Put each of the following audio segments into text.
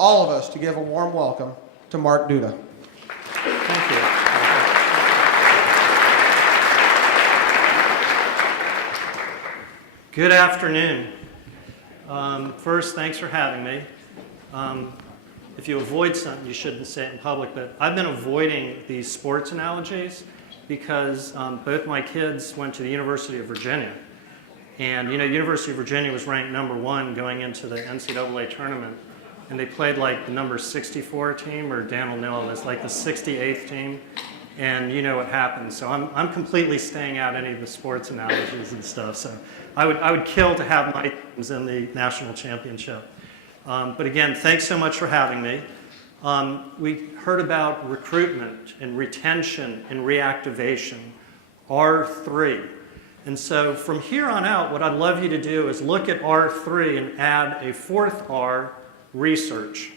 all of us to give a warm welcome to Mark Duda. Thank you. Good afternoon. First, thanks for having me. If you avoid something, you shouldn't say it in public, but I've been avoiding these sports analogies because both my kids went to the University of Virginia. And, you know, University of Virginia was ranked #1 going into the NCAA tournament. And they played like the number 64 team, or Dan will know it's like the 68th team. And you know what happened. So I'm completely staying out any of the sports analogies and stuff. So I would kill to have my teams in the national championship. But again, thanks so much for having me. We heard about recruitment and retention and reactivation, R3. And so from here on out, what I'd love you to do is look at R3 and add a fourth R, research,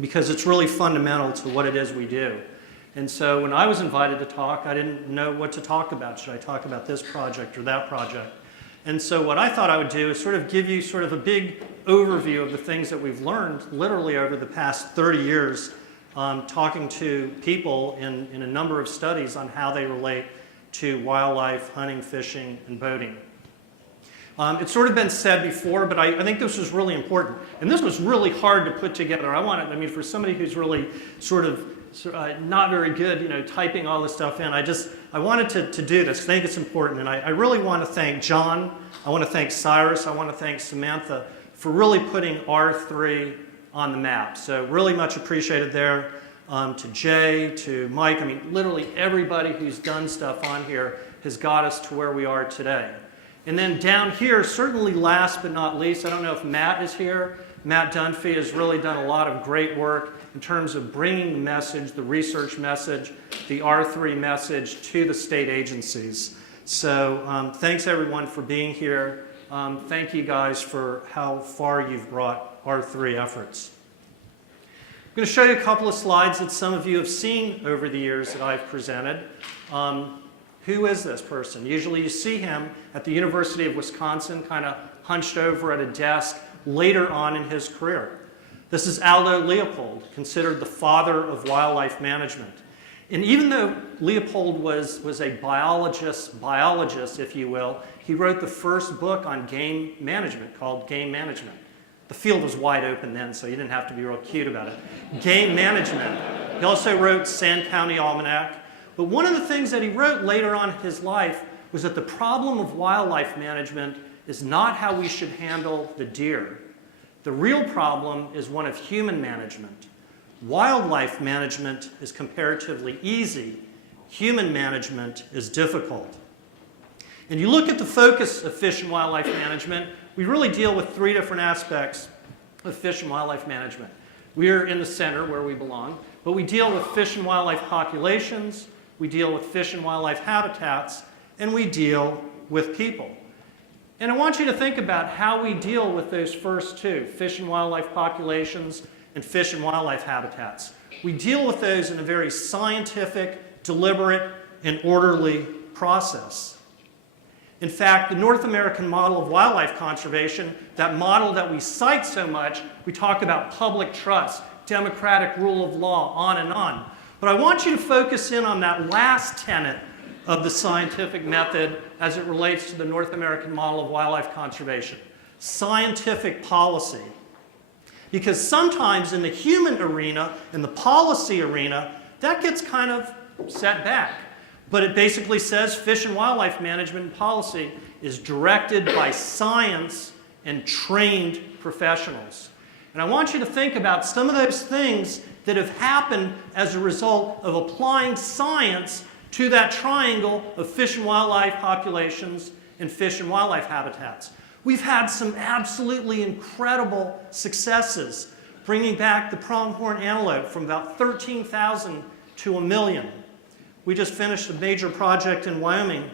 because it's really fundamental to what it is we do. And so when I was invited to talk, I didn't know what to talk about. Should I talk about this project or that project? And so what I thought I would do is sort of give you sort of a big overview of the things that we've learned literally over the past 30 years, talking to people in a number of studies on how they relate to wildlife, hunting, fishing, and boating. It's sort of been said before, but I think this was really important. And this was really hard to put together. I mean, for somebody who's really sort of not very good, you know, typing all this stuff in, I wanted to do this. I think it's important. And I really want to thank John. I want to thank Cyrus. I want to thank Samantha for really putting R3 on the map. So really much appreciated there. To Jay, to Mike, I mean, literally everybody who's done stuff on here has got us to where we are today. And then down here, certainly last but not least, I don't know if Matt is here. Matt Dunphy has really done a lot of great work in terms of bringing the message, the research message, the R3 message to the state agencies. So thanks everyone for being here. Thank you guys for how far you've brought R3 efforts. I'm going to show you a couple of slides that some of you have seen over the years that I've presented. Who is this person? Usually you see him at the University of Wisconsin, kind of hunched over at a desk later on in his career. This is Aldo Leopold, considered the father of wildlife management. And even though Leopold was a biologist, if you will, he wrote the first book on game management called Game Management. The field was wide open then, so you didn't have to be real cute about it. Game management. He also wrote Sand County Almanac. But one of the things that he wrote later on in his life was that the problem of wildlife management is not how we should handle the deer. The real problem is one of human management. Wildlife management is comparatively easy. Human management is difficult. And you look at the focus of fish and wildlife management, we really deal with three different aspects of fish and wildlife management. We're in the center where we belong, but we deal with fish and wildlife populations, we deal with fish and wildlife habitats, and we deal with people. And I want you to think about how we deal with those first two, fish and wildlife populations and fish and wildlife habitats. We deal with those in a very scientific, deliberate, and orderly process. In fact, the North American model of wildlife conservation, that model that we cite so much, we talk about public trust, democratic rule of law, on and on. But I want you to focus in on that last tenet of the scientific method as it relates to the North American model of wildlife conservation, scientific policy. Because sometimes in the human arena, in the policy arena, that gets kind of set back. But it basically says fish and wildlife management policy is directed by science and trained professionals. And I want you to think about some of those things that have happened as a result of applying science to that triangle of fish and wildlife populations and fish and wildlife habitats. We've had some absolutely incredible successes, bringing back the pronghorn antelope from about 13,000 to 1 million. We just finished a major project in Wyoming,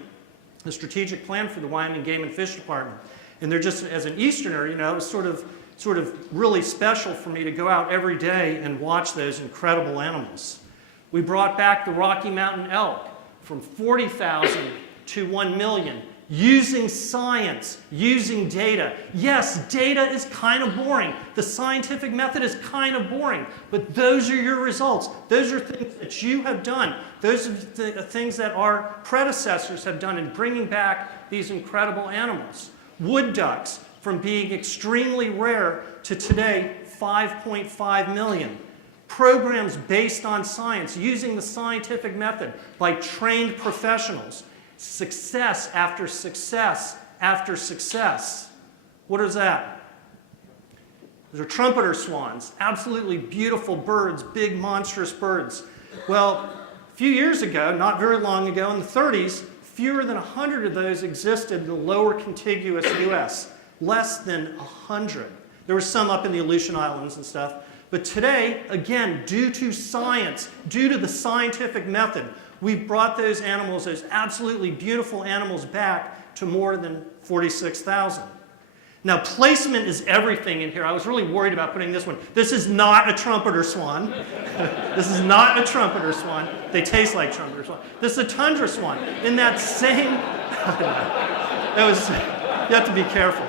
the strategic plan for the Wyoming Game and Fish Department. And they're just, as an Easterner, you know, it was sort of really special for me to go out every day and watch those incredible animals. We brought back the Rocky Mountain elk from 40,000 to 1 million using science, using data. Yes, data is kind of boring. The scientific method is kind of boring, but those are your results. Those are things that you have done. Those are the things that our predecessors have done in bringing back these incredible animals. Wood ducks, from being extremely rare to today, 5.5 million. Programs based on science, using the scientific method by trained professionals. Success after success after success. What is that? Those are trumpeter swans, absolutely beautiful birds, big monstrous birds. Well, a few years ago, not very long ago, in the 30s, fewer than 100 of those existed in the lower contiguous US. Less than 100. There were some up in the Aleutian Islands and stuff. But today, again, due to science, due to the scientific method, we've brought those animals, those absolutely beautiful animals, back to more than 46,000. Now, placement is everything in here. I was really worried about putting this one. This is not a trumpeter swan. This is not a trumpeter swan. They taste like trumpeter swan. This is a tundra swan. In that same... you have to be careful.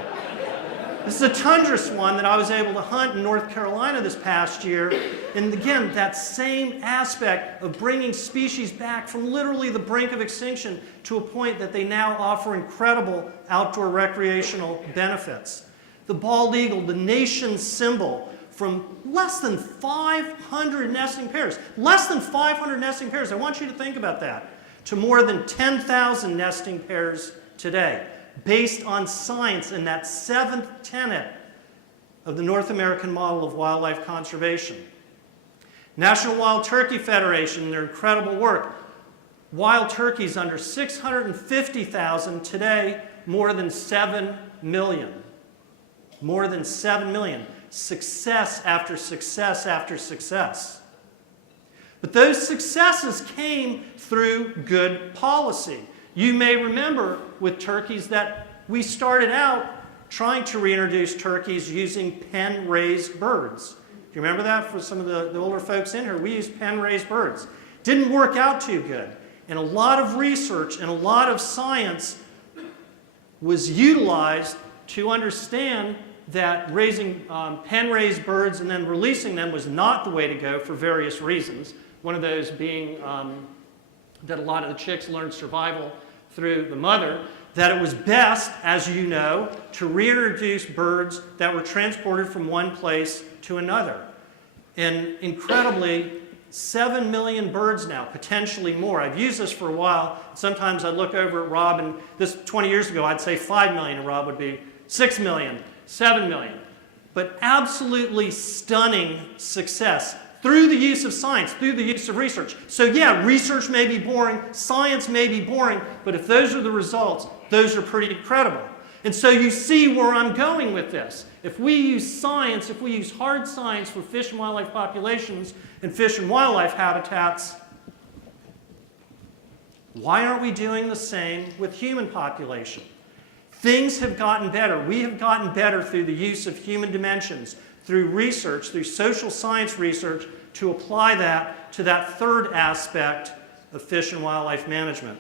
This is a tundra swan that I was able to hunt in North Carolina this past year. And again, that same aspect of bringing species back from literally the brink of extinction to a point that they now offer incredible outdoor recreational benefits. The bald eagle, the nation's symbol, from less than 500 nesting pairs. Less than 500 nesting pairs. I want you to think about that. To more than 10,000 nesting pairs today, based on science and that seventh tenet of the North American model of wildlife conservation. National Wild Turkey Federation, their incredible work. Wild turkeys under 650,000, today more than 7 million. More than 7 million. Success after success after success. But those successes came through good policy. You may remember with turkeys that we started out trying to reintroduce turkeys using pen-raised birds. Do you remember that for some of the older folks in here? We used pen-raised birds. Didn't work out too good. And a lot of research and a lot of science was utilized to understand that raising pen-raised birds and then releasing them was not the way to go for various reasons. One of those being that a lot of the chicks learned survival through the mother, that it was best, as you know, to reintroduce birds that were transported from one place to another. And incredibly, 7 million birds now, potentially more. I've used this for a while. Sometimes I'd look over at Rob, and this 20 years ago, I'd say 5 million, and Rob would be 6 million, 7 million. But absolutely stunning success through the use of science, through the use of research. So yeah, research may be boring, science may be boring, but if those are the results, those are pretty incredible. And so you see where I'm going with this. If we use science, if we use hard science for fish and wildlife populations and fish and wildlife habitats, why aren't we doing the same with human population? Things have gotten better. We have gotten better through the use of human dimensions, through research, through social science research, to apply that to that third aspect of fish and wildlife management.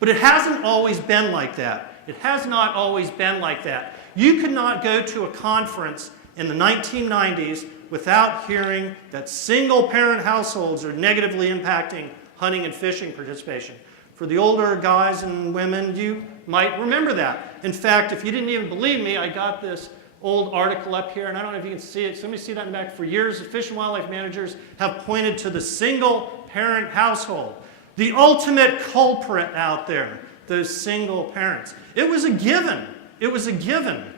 But it hasn't always been like that. It has not always been like that. You could not go to a conference in the 1990s without hearing that single-parent households are negatively impacting hunting and fishing participation. For the older guys and women, you might remember that. In fact, if you didn't even believe me, I got this old article up here, and I don't know if you can see it. Somebody see that in the back? For years, the fish and wildlife managers have pointed to the single-parent household, the ultimate culprit out there, those single parents. It was a given. It was a given.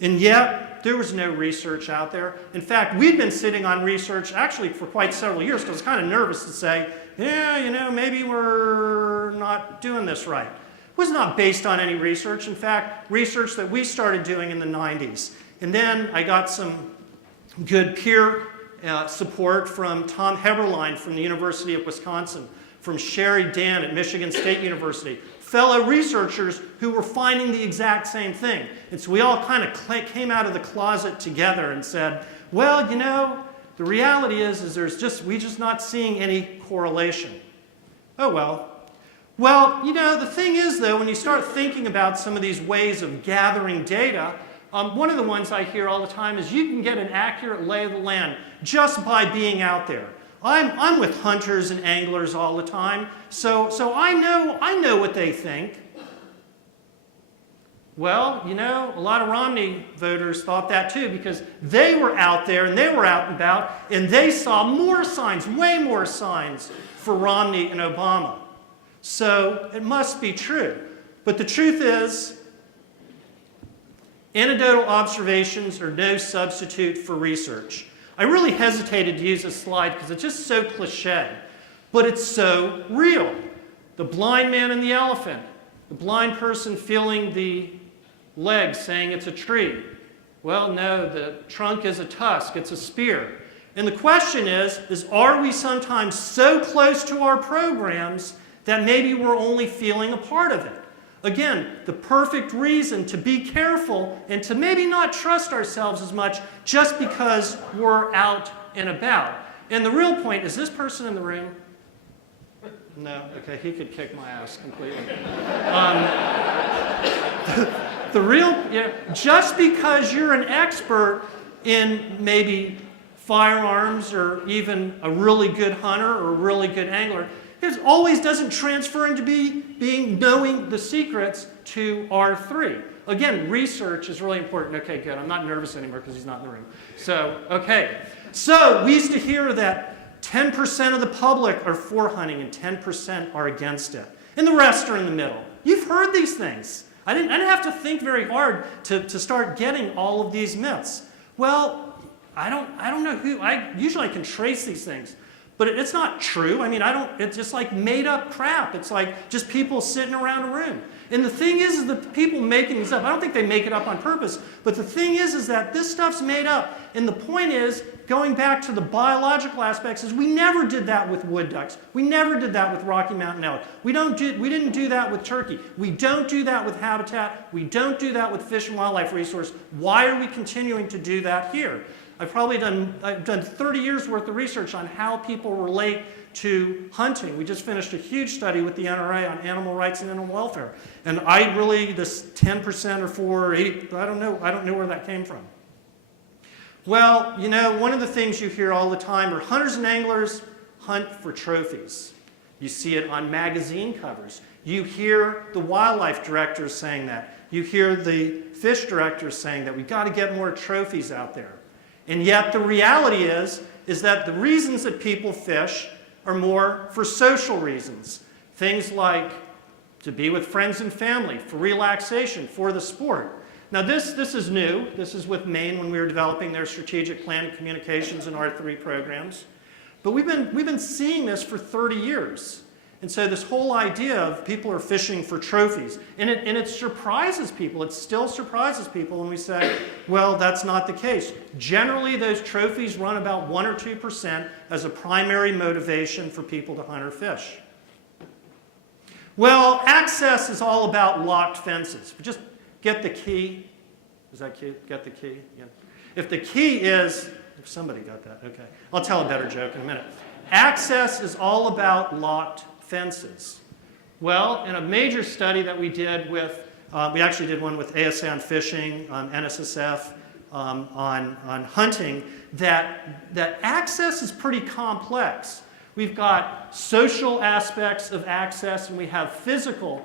And yet, there was no research out there. In fact, we'd been sitting on research actually for quite several years because I was kind of nervous to say, yeah, you know, maybe we're not doing this right. It was not based on any research. In fact, research that we started doing in the 90s. And then I got some good peer support from Tom Heberlein from the University of Wisconsin, from Sherry Dan at Michigan State University, fellow researchers who were finding the exact same thing. And so we all kind of came out of the closet together and said, well, you know, the reality is we're just not seeing any correlation. Oh well. Well, the thing is, though, when you start thinking about some of these ways of gathering data, one of the ones I hear all the time is you can get an accurate lay of the land just by being out there. I'm with hunters and anglers all the time, so I know what they think. Well, a lot of Romney voters thought that too, because they were out there and they were out and about, and they saw more signs, way more signs for Romney and Obama. So it must be true. But the truth is, anecdotal observations are no substitute for research. I really hesitated to use this slide because it's just so cliche, but it's so real. The blind man and the elephant, the blind person feeling the leg saying it's a tree. Well, no, the trunk is a tusk, it's a spear. And the question is are we sometimes so close to our programs that maybe we're only feeling a part of it? Again, the perfect reason to be careful and to maybe not trust ourselves as much just because we're out and about. And the real point, is this person in the room? No? Okay, he could kick my ass completely. Just because you're an expert in maybe firearms or even a really good hunter or a really good angler, it always doesn't transfer into knowing the secrets to R3. Again, research is really important. Okay, good. I'm not nervous anymore because he's not in the room. So, okay. So, we used to hear that 10% of the public are for hunting and 10% are against it. And the rest are in the middle. You've heard these things. I didn't have to think very hard to start getting all of these myths. Well, I don't know who. Usually I can trace these things. But it's not true. I mean, it's just like made up crap. It's like just people sitting around a room. And the thing is the people making these up, I don't think they make it up on purpose, but the thing is that this stuff's made up. And the point is, going back to the biological aspects, is we never did that with wood ducks. We never did that with Rocky Mountain elk. We didn't do that with turkey. We don't do that with habitat. We don't do that with Fish and Wildlife Resource. Why are we continuing to do that here? I've done 30 years worth of research on how people relate to hunting. We just finished a huge study with the NRA on animal rights and animal welfare. And this 10% or 4 or 8, I don't know where that came from. Well, one of the things you hear all the time are hunters and anglers hunt for trophies. You see it on magazine covers. You hear the wildlife directors saying that. You hear the fish directors saying that we've got to get more trophies out there. And yet the reality is that the reasons that people fish are more for social reasons. Things like to be with friends and family, for relaxation, for the sport. Now this is new. This is with Maine when we were developing their strategic plan of communications and R3 programs. But we've been seeing this for 30 years. And so this whole idea of people are fishing for trophies, and it surprises people. It still surprises people when we say, well, that's not the case. Generally, those trophies run about 1 or 2% as a primary motivation for people to hunt or fish. Well, access is all about locked fences. Just get the key. Is that cute? Get the key? Yeah. If the key is, if somebody got that, okay. I'll tell a better joke in a minute. Access is all about locked fences. Well, in a major study that we did with, we actually did one with ASA on fishing, on NSSF, on hunting, that access is pretty complex. We've got social aspects of access and we have physical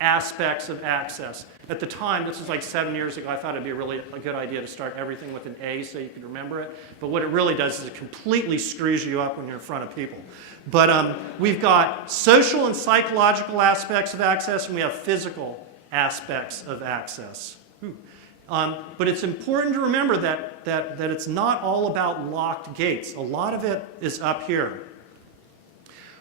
aspects of access. At the time, this was like 7 years ago, I thought it'd be a good idea to start everything with an A so you could remember it. But what it really does is it completely screws you up when you're in front of people. But we've got social and psychological aspects of access, and we have physical aspects of access. But it's important to remember that it's not all about locked gates. A lot of it is up here.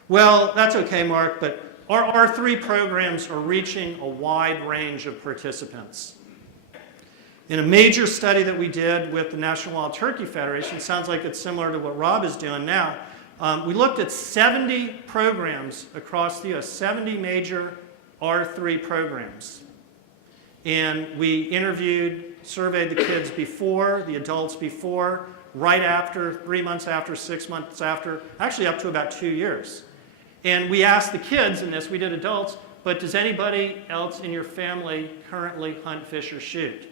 Well, that's okay, Mark, but our R3 programs are reaching a wide range of participants. In a major study that we did with the National Wild Turkey Federation, sounds like it's similar to what Rob is doing now, we looked at 70 programs across the US, 70 major R3 programs. And we surveyed the kids before, the adults before, right after, 3 months after, 6 months after, actually up to about 2 years. And we asked the kids in this, we did adults, but does anybody else in your family currently hunt, fish, or shoot?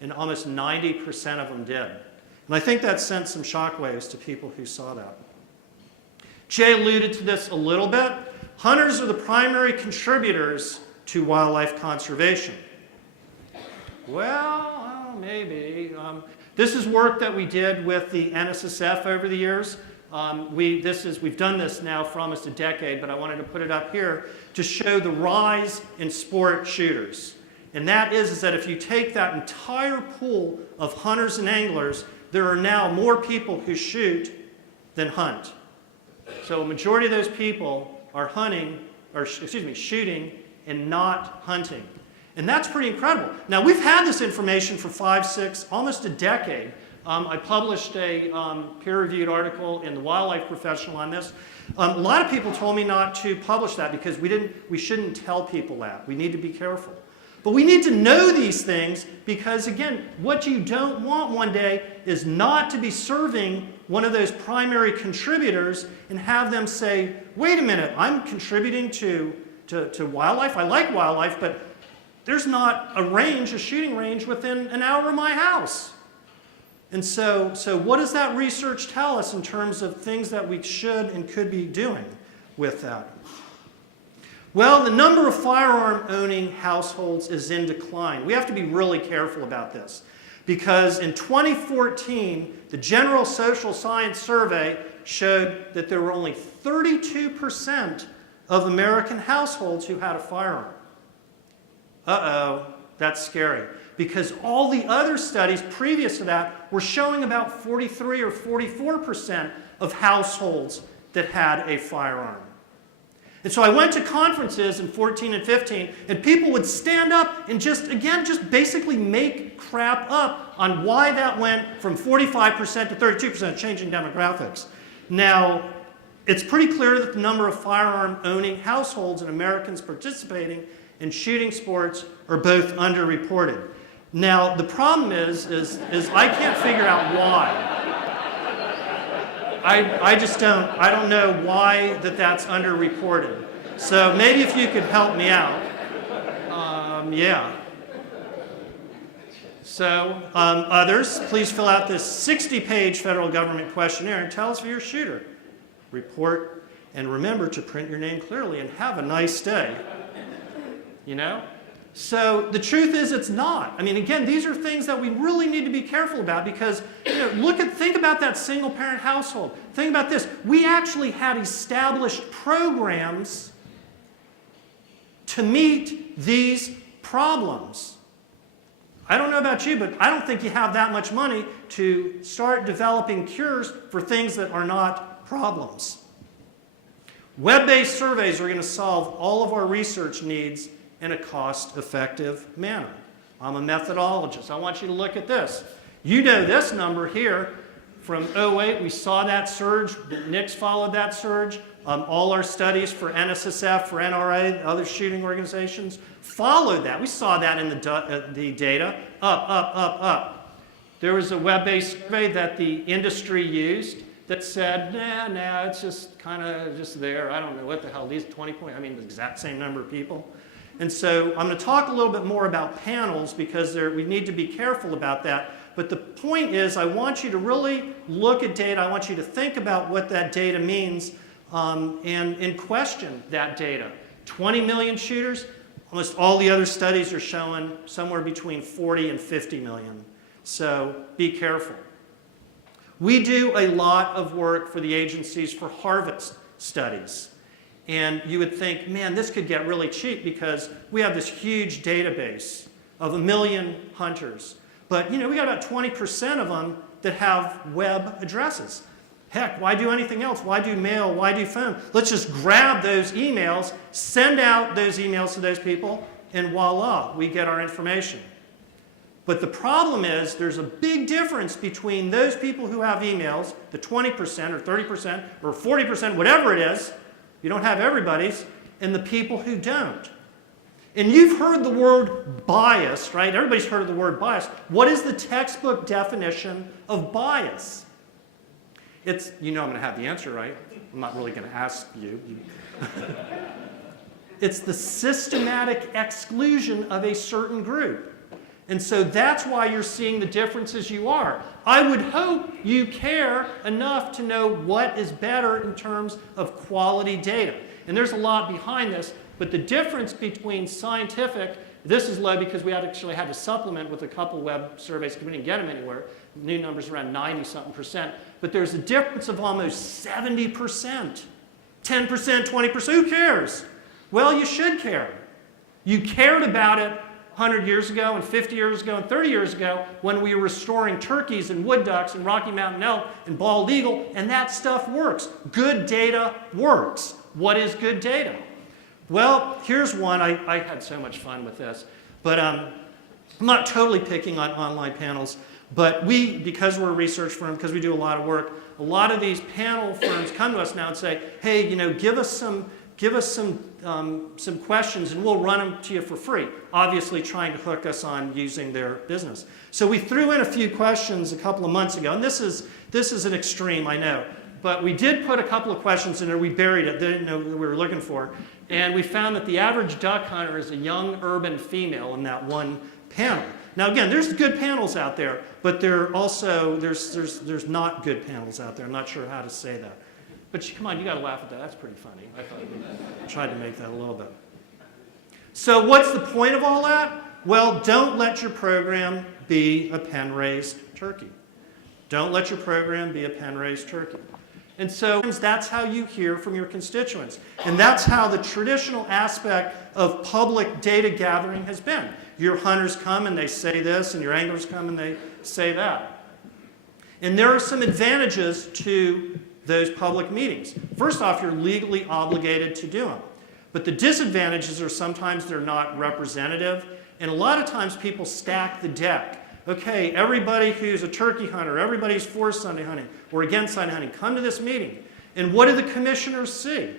And almost 90% of them did. And I think that sent some shockwaves to people who saw that. Jay alluded to this a little bit. Hunters are the primary contributors to wildlife conservation. Well, maybe. This is work that we did with the NSSF over the years. We've done this now for almost a decade, but I wanted to put it up here to show the rise in sport shooters. And that is that if you take that entire pool of hunters and anglers, there are now more people who shoot than hunt. So a majority of those people are shooting and not hunting. And that's pretty incredible. Now, we've had this information for 5, 6, almost a decade. I published a peer-reviewed article in the Wildlife Professional on this. A lot of people told me not to publish that because we shouldn't tell people that. We need to be careful. But we need to know these things because, again, what you don't want one day is not to be serving one of those primary contributors and have them say, wait a minute, I'm contributing to wildlife. I like wildlife, but there's not a shooting range within an hour of my house. And so what does that research tell us in terms of things that we should and could be doing with that? Well, the number of firearm-owning households is in decline. We have to be really careful about this because in 2014, the General Social Science Survey showed that there were only 32% of American households who had a firearm. Uh-oh, that's scary. Because all the other studies previous to that were showing about 43 or 44% of households that had a firearm. And so I went to conferences in 14 and 15, and people would stand up and just basically make crap up on why that went from 45% to 32%, changing demographics. Now, it's pretty clear that the number of firearm-owning households and Americans participating in shooting sports are both underreported. Now, the problem is I can't figure out why. I don't know why that's underreported. So maybe if you could help me out. Yeah. So others, please fill out this 60-page federal government questionnaire and tell us if you're a shooter. Report, and remember to print your name clearly and have a nice day. You know? So the truth is it's not. I mean, again, these are things that we really need to be careful about because, think about that single-parent household. Think about this. We actually had established programs to meet these problems. I don't know about you, but I don't think you have that much money to start developing cures for things that are not problems. Web-based surveys are going to solve all of our research needs in a cost-effective manner. I'm a methodologist. I want you to look at this. You know this number here. From 2008, we saw that surge. NICS followed that surge. All our studies for NSSF, for NRA, other shooting organizations, followed that. We saw that in the data. Up. There was a web-based survey that the industry used that said, nah, it's just kind of just there. I don't know what the hell, these 20 points, the exact same number of people. And so I'm going to talk a little bit more about panels because we need to be careful about that. But the point is I want you to really look at data. I want you to think about what that data means and question that data. 20 million shooters, almost all the other studies are showing somewhere between 40 and 50 million. So be careful. We do a lot of work for the agencies for harvest studies. And you would think, man, this could get really cheap because we have this huge database of 1 million hunters. But, we got about 20% of them that have web addresses. Heck, why do anything else? Why do mail? Why do phone? Let's just grab those emails, send out those emails to those people, and voila, we get our information. But the problem is there's a big difference between those people who have emails, the 20% or 30% or 40%, whatever it is, you don't have everybody's, and the people who don't. And you've heard the word bias, right? Everybody's heard of the word bias. What is the textbook definition of bias? It's, you know I'm going to have the answer, right? I'm not really going to ask you. It's the systematic exclusion of a certain group. And so that's why you're seeing the differences you are. I would hope you care enough to know what is better in terms of quality data. And there's a lot behind this, but the difference between scientific, this is low because we actually had to supplement with a couple web surveys because we didn't get them anywhere. New numbers around 90-something%. But there's a difference of almost 70%. 10%, 20%, who cares? Well, you should care. You cared about it 100 years ago and 50 years ago and 30 years ago when we were restoring turkeys and wood ducks and Rocky Mountain elk and bald eagle, and that stuff works. Good data works. What is good data? Well, here's one. I had so much fun with this. But I'm not totally picking on online panels, but because we're a research firm, because we do a lot of work, a lot of these panel firms come to us now and say, hey, give us some questions and we'll run them to you for free, obviously trying to hook us on using their business. So we threw in a few questions a couple of months ago, and this is an extreme, I know, but we did put a couple of questions in there. We buried it, they didn't know what we were looking for, and we found that the average duck hunter is a young urban female in that one panel. Now again, there's good panels out there, but there's not good panels out there. I'm not sure how to say that. But come on, you got to laugh at that. That's pretty funny. I tried to make that a little bit. So what's the point of all that? Well, don't let your program be a pen-raised turkey. Don't let your program be a pen-raised turkey. And so that's how you hear from your constituents. And that's how the traditional aspect of public data gathering has been. Your hunters come and they say this, and your anglers come and they say that. And there are some advantages to those public meetings. First off, you're legally obligated to do them. But the disadvantages are sometimes they're not representative, and a lot of times people stack the deck. Okay, everybody who's a turkey hunter, everybody who's for Sunday hunting or against Sunday hunting, come to this meeting. And what do the commissioners see?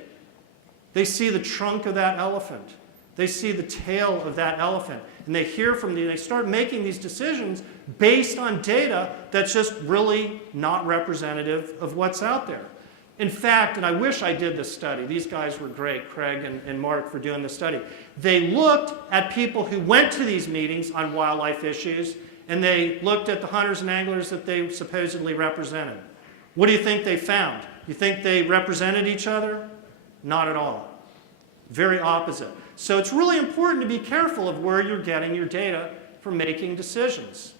They see the trunk of that elephant. They see the tail of that elephant. And they hear from they start making these decisions based on data that's just really not representative of what's out there. In fact, and I wish I did this study. These guys were great, Craig and Mark, for doing this study. They looked at people who went to these meetings on wildlife issues, and they looked at the hunters and anglers that they supposedly represented. What do you think they found? You think they represented each other? Not at all. Very opposite. So it's really important to be careful of where you're getting your data for making decisions.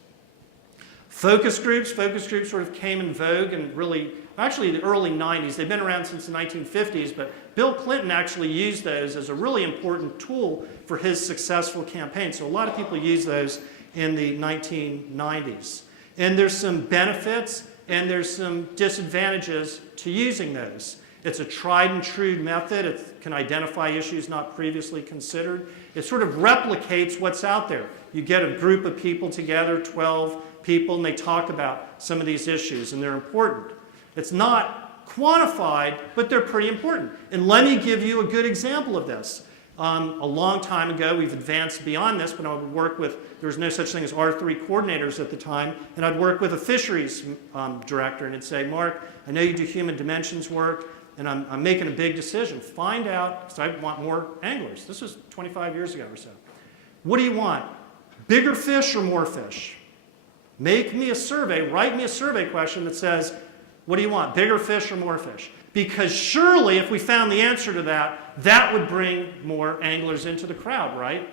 Focus groups sort of came in vogue and really, actually the early 90s. They've been around since the 1950s, but Bill Clinton actually used those as a really important tool for his successful campaign. So a lot of people use those in the 1990s. And there's some benefits and there's some disadvantages to using those. It's a tried and true method. It can identify issues not previously considered. It sort of replicates what's out there. You get a group of people together, 12 people, and they talk about some of these issues, and they're important. It's not quantified, but they're pretty important. And let me give you a good example of this. A long time ago, we've advanced beyond this, but I would work with, there was no such thing as R3 coordinators at the time, and I'd work with a fisheries director, and it'd say, Mark, I know you do human dimensions work, and I'm making a big decision. Find out, because I want more anglers. This was 25 years ago or so. What do you want? Bigger fish or more fish? Make me a survey, write me a survey question that says, what do you want, bigger fish or more fish? Because surely if we found the answer to that, that would bring more anglers into the crowd, right?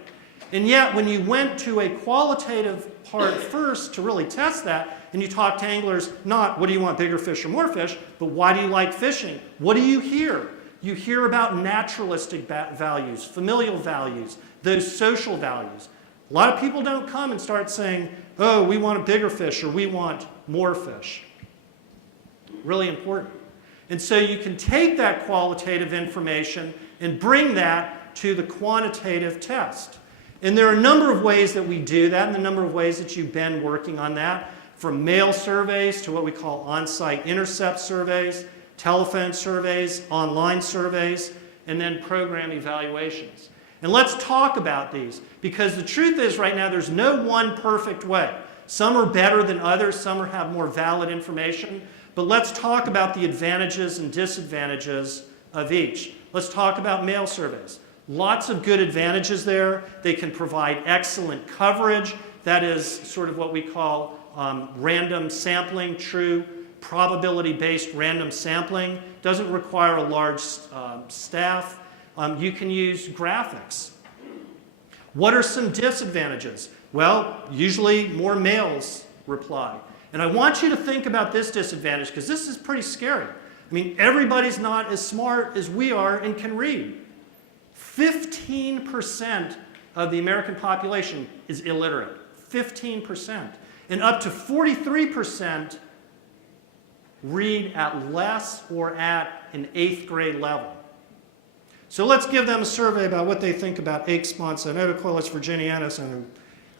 And yet when you went to a qualitative part first to really test that, and you talk to anglers, not what do you want, bigger fish or more fish, but why do you like fishing? What do you hear? You hear about naturalistic values, familial values, those social values. A lot of people don't come and start saying, oh, we want a bigger fish or we want more fish. Really important. And so you can take that qualitative information and bring that to the quantitative test. And there are a number of ways that we do that and a number of ways that you've been working on that, from mail surveys to what we call OnSite Intercept surveys, telephone surveys, online surveys, and then program evaluations. And let's talk about these, because the truth is right now there's no one perfect way. Some are better than others, some have more valid information, but let's talk about the advantages and disadvantages of each. Let's talk about mail surveys. Lots of good advantages there. They can provide excellent coverage. That is sort of what we call random sampling, true probability-based random sampling. Doesn't require a large staff. You can use graphics. What are some disadvantages? Well, usually more males reply. And I want you to think about this disadvantage because this is pretty scary. I mean, everybody's not as smart as we are and can read. 15% of the American population is illiterate. 15%. And up to 43% read at less or at an 8th grade level. So let's give them a survey about what they think about Aix sponsonotocoilus virginianus,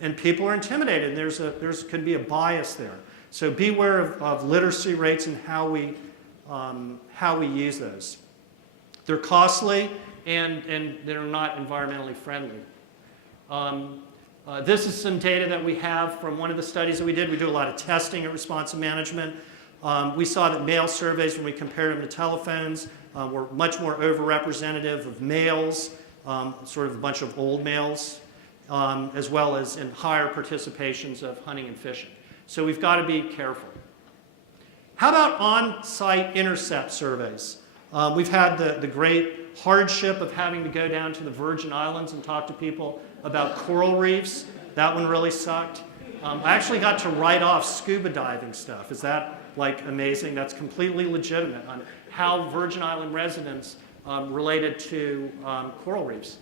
and people are intimidated. There's could be a bias there. So beware of literacy rates and how we use those. They're costly and they're not environmentally friendly. This is some data that we have from one of the studies that we did. We do a lot of testing at Responsive Management. We saw that mail surveys, when we compared them to telephones, were much more overrepresentative of males, sort of a bunch of old males, as well as in higher participations of hunting and fishing. So we've got to be careful. How about on-site intercept surveys? We've had the great hardship of having to go down to the Virgin Islands and talk to people about coral reefs. That one really sucked. I actually got to write off scuba diving stuff. Is that like amazing? That's completely legitimate on how Virgin Island residents related to coral reefs.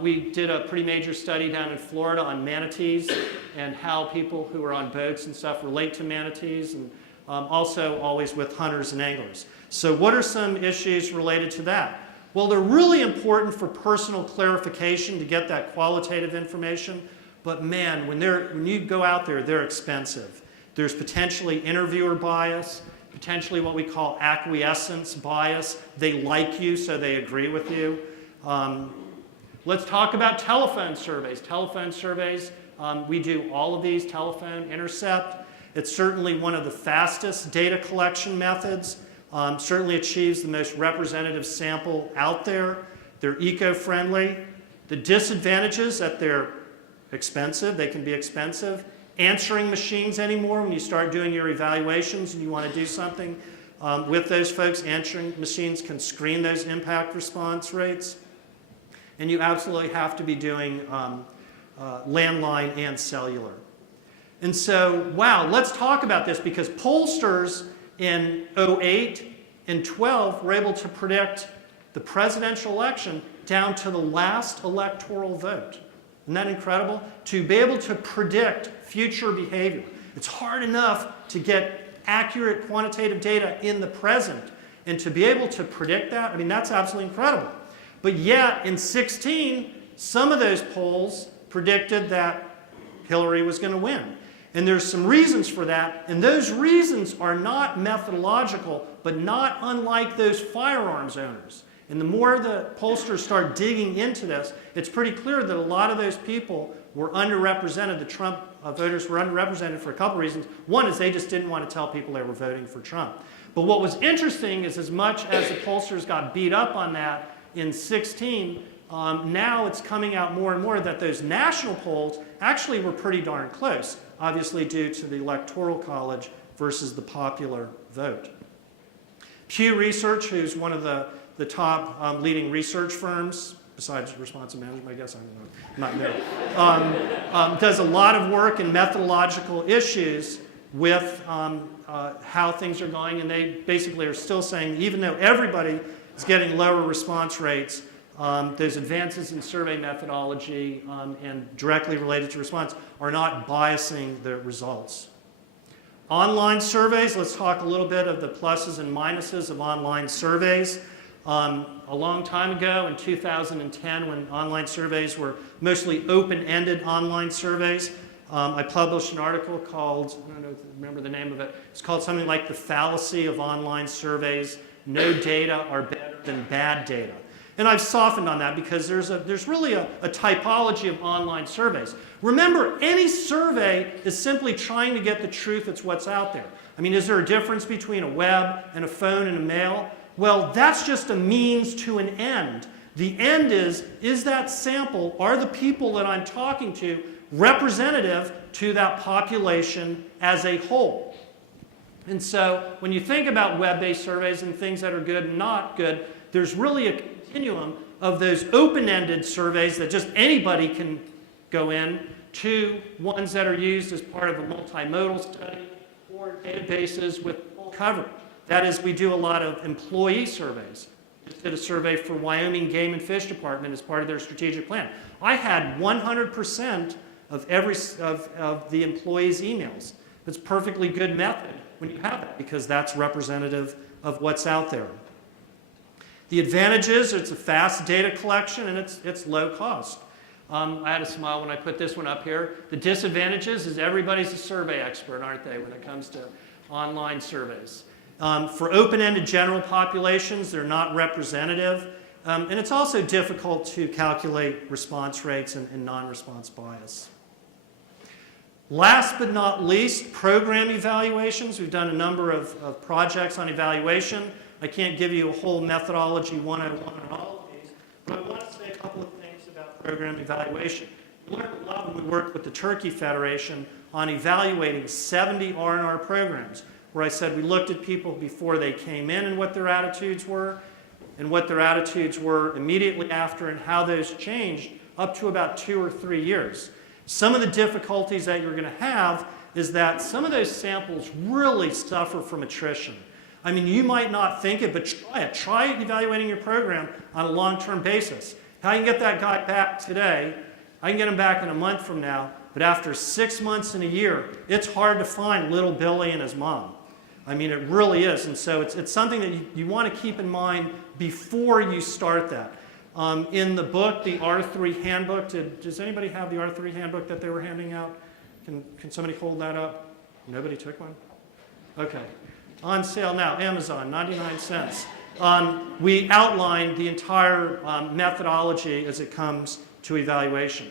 We did a pretty major study down in Florida on manatees and how people who are on boats and stuff relate to manatees, and also always with hunters and anglers. So what are some issues related to that? Well, they're really important for personal clarification to get that qualitative information, but man, when you go out there, they're expensive. There's potentially interviewer bias, potentially what we call acquiescence bias. They like you, so they agree with you. Let's talk about telephone surveys. Telephone surveys, we do all of these, telephone intercept. It's certainly one of the fastest data collection methods. Certainly achieves the most representative sample out there. They're eco-friendly. The disadvantages that they're expensive, they can be expensive. Answering machines anymore, when you start doing your evaluations and you want to do something with those folks, answering machines can screen those impact response rates. And you absolutely have to be doing landline and cellular. And so, wow, let's talk about this, because pollsters in 2008 and 12 were able to predict the presidential election down to the last electoral vote. Isn't that incredible? To be able to predict future behavior. It's hard enough to get accurate quantitative data in the present, and to be able to predict that, I mean, that's absolutely incredible. But yet, in 2016, some of those polls predicted that Hillary was going to win. And there's some reasons for that, and those reasons are not methodological, but not unlike those firearms owners. And the more the pollsters start digging into this, it's pretty clear that a lot of those people were underrepresented. The Trump voters were underrepresented for a couple reasons. One is they just didn't want to tell people they were voting for Trump. But what was interesting is, as much as the pollsters got beat up on that in 2016, now it's coming out more and more that those national polls actually were pretty darn close, obviously due to the Electoral College versus the popular vote. Pew Research, who's one of the top leading research firms, besides Responsive Management, I guess, I'm not there, does a lot of work in methodological issues with how things are going, and they basically are still saying, even though everybody is getting lower response rates, those advances in survey methodology and directly related to response are not biasing the results. Online surveys, let's talk a little bit of the pluses and minuses of online surveys. A long time ago, in 2010, when online surveys were mostly open-ended online surveys, I published an article called, I don't know if you remember the name of it, it's called something like The Fallacy of Online Surveys. No data are better than bad data. And I've softened on that because there's really a typology of online surveys. Remember, any survey is simply trying to get the truth. It's what's out there. I mean, is there a difference between a web and a phone and a mail? Well, that's just a means to an end. The end is that sample, are the people that I'm talking to representative to that population as a whole? And so when you think about web-based surveys and things that are good and not good, there's really a continuum of those open-ended surveys that just anybody can go in to ones that are used as part of a multimodal study or databases with full coverage. That is, we do a lot of employee surveys. Just did a survey for Wyoming Game and Fish Department as part of their strategic plan. I had 100% of the employees' emails. It's a perfectly good method when you have it because that's representative of what's out there. The advantage is it's a fast data collection and it's low cost. I had a smile when I put this one up here. The disadvantages is everybody's a survey expert, aren't they, when it comes to online surveys. For open-ended general populations, they're not representative. And it's also difficult to calculate response rates and non-response bias. Last but not least, program evaluations. We've done a number of projects on evaluation. I can't give you a whole methodology 101 on all of these, but I want to say a couple of things about program evaluation. We learned a lot when we worked with the Turkey Federation on evaluating 70 R&R programs, where I said we looked at people before they came in and what their attitudes were, and what their attitudes were immediately after, and how those changed up to about 2 or 3 years. Some of the difficulties that you're going to have is that some of those samples really suffer from attrition. I mean, you might not think it, but try it. Try evaluating your program on a long-term basis. How you can get that guy back today, I can get him back in a month from now, but after 6 months and a year, it's hard to find little Billy and his mom. I mean, it really is. And so it's something that you want to keep in mind before you start that. In the book, the R3 handbook, does anybody have the R3 handbook that they were handing out? Can somebody hold that up? Nobody took one? Okay. On sale now, Amazon, 99 cents. We outlined the entire methodology as it comes to evaluation.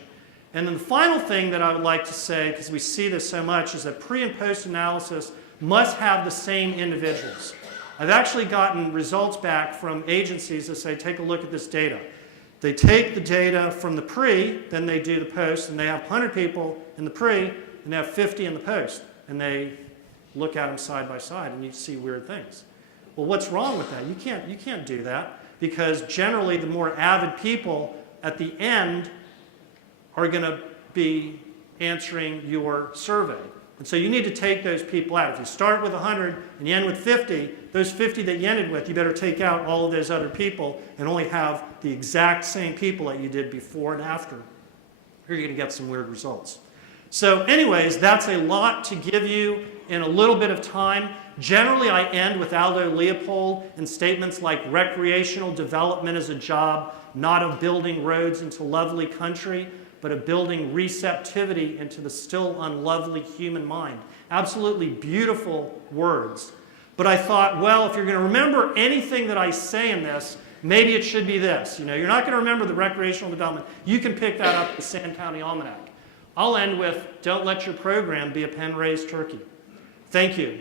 And then the final thing that I would like to say, because we see this so much, is that pre and post analysis must have the same individuals. I've actually gotten results back from agencies that say, take a look at this data. They take the data from the pre, then they do the post, and they have 100 people in the pre, and they have 50 in the post. And they look at them side by side, and you see weird things. Well, what's wrong with that? You can't do that, because generally the more avid people at the end are going to be answering your survey. And so you need to take those people out. If you start with 100 and you end with 50, those 50 that you ended with, you better take out all of those other people and only have the exact same people that you did before and after. Or you're going to get some weird results. So anyways, that's a lot to give you in a little bit of time. Generally, I end with Aldo Leopold and statements like recreational development is a job not of building roads into lovely country, but of building receptivity into the still unlovely human mind. Absolutely beautiful words. But I thought, well, if you're going to remember anything that I say in this, maybe it should be this. You know, you're not going to remember the recreational development. You can pick that up in the Sand County Almanac. I'll end with, don't let your program be a pen-raised turkey. Thank you.